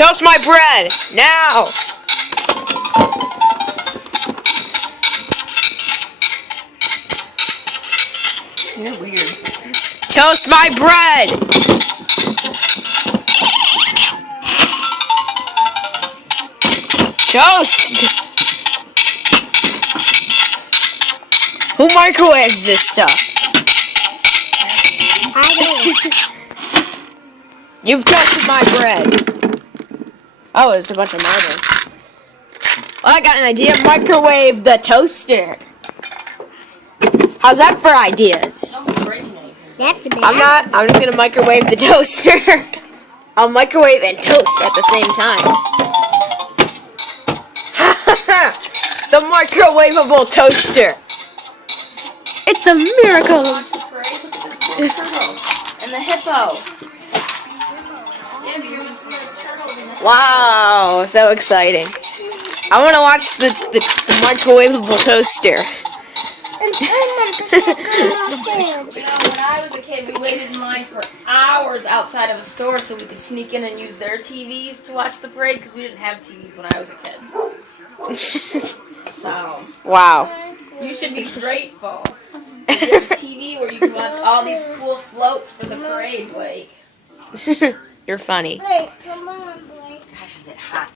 Toast my bread! Now! You're weird. Toast my bread! Toast! Who microwaves this stuff? I You've toasted my bread. Oh, it's a bunch of marbles. Well, I got an idea. Microwave the toaster. How's that for ideas? That's bad. I'm just gonna microwave the toaster. I'll microwave and toast at the same time. The microwavable toaster. It's a miracle. Watch the parade. Look at this cool turtle and the hippo. Yeah, but you're missing the turtles and the hippo. Wow, so exciting. I want to watch the microwavable toaster. You know, when I was a kid, we waited in line for hours outside of a store so we could sneak in and use their TVs to watch the parade because we didn't have TVs when I was a kid. So, Wow. you should be grateful. There's a TV where you can watch all these cool floats for the parade, Blake. You're funny. Wait, come on, Blake. Gosh, is it hot?